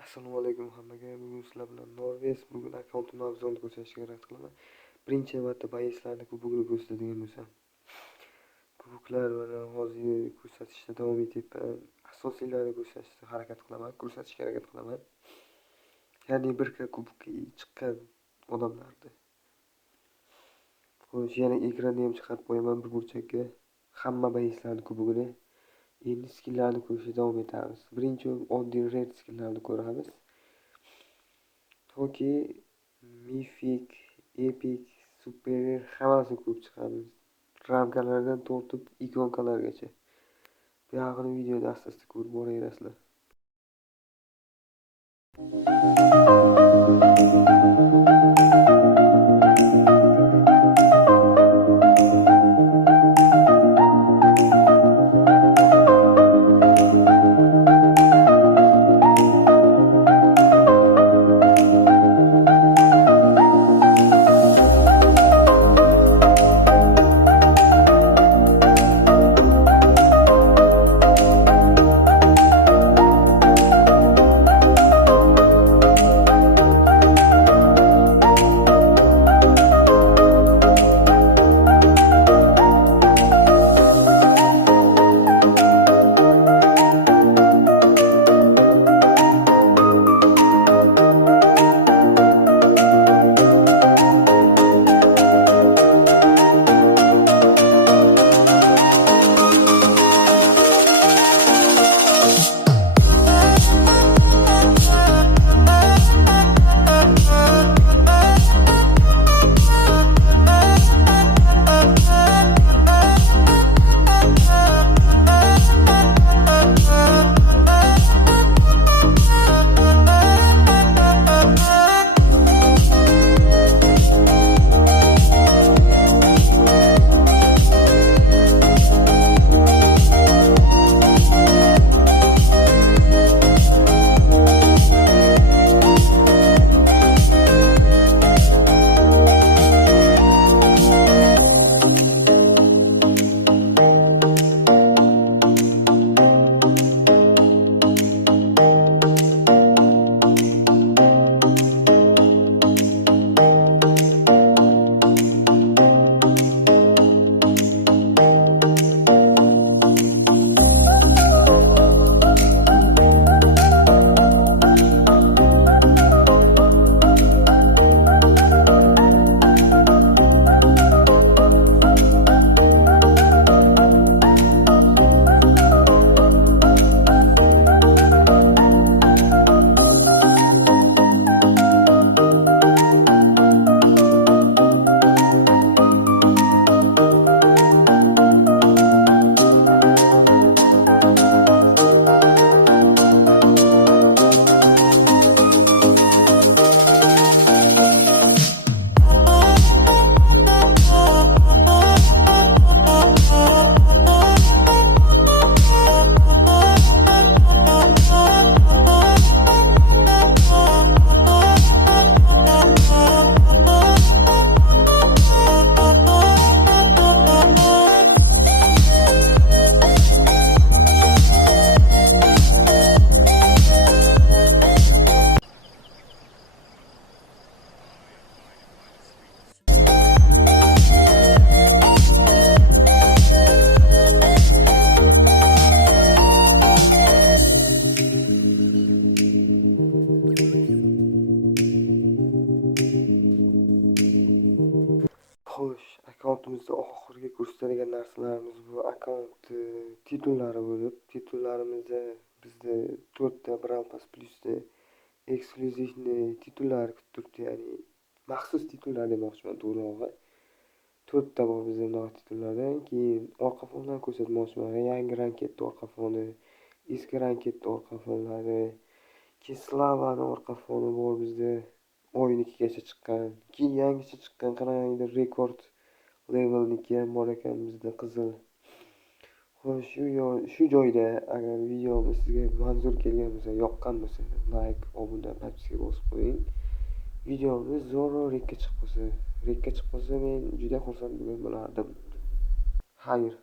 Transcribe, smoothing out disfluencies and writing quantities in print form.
Assalomu alaykum hammaga. Bugun sizlar bilan Norveys bugun akkauntimni obzorini ko'rsatishga harakat qilaman. Birinchi navbatda bayerslarni kubogini ko'rsatadigan bo'lsam. Kuboklar mana hozir ko'rsatishda davom etyapman. Asosiylarni ko'rsatishga harakat qilaman. Ya'ni bir kubokka chiqqan odamlarni. Xo'sh, yana ekranni ham chiqarib qo'yaman bir burchakka. Hamma bayerslarni kubogini. Endi skilllarni ko'rishda davom etamiz. Birinchi oddiy red skilllarni ko'ramiz. Toki mifik, epik, super hammasini ko'rib chiqamiz. Ramkalardan tortib ikonkalargacha. Bu yaqin videoda asta-asta ko'rib boraverasizlar. Xo'sh, akkauntimizda oxirgi ko'rsatadigan narsalarimiz bu akkaunt titullari bo'lib, titullarimizda bizda 4 ta Brawl Pass Plus'da eksklyuzivniy titullar kutib turibdi, ya'ni maxsus titullar demoqchiman to'g'rirog'i. 4 ta bor bizda bunaqa titullardan. Keyin orqa fondan ko'rsatmoqchiman. Yangi ranketni orqa foni, eski ranketni orqa fonlari, keyin Slava'ning orqa foni bor bizda. O'yinikigacha chiqqan. Keyin yangicha chiqqan qanaqadir rekord levelniki ham bor ekan bizda qizil. Xo'sh, shu joyda agar videomiz sizga manzur kelgan bo'lsa, yoqqan bo'lsa, like, obuna, подписка bosib qo'ying. Videomiz zo'rg'a rekka chiqib qolsa, men juda xursand bo'lardim. Xayr.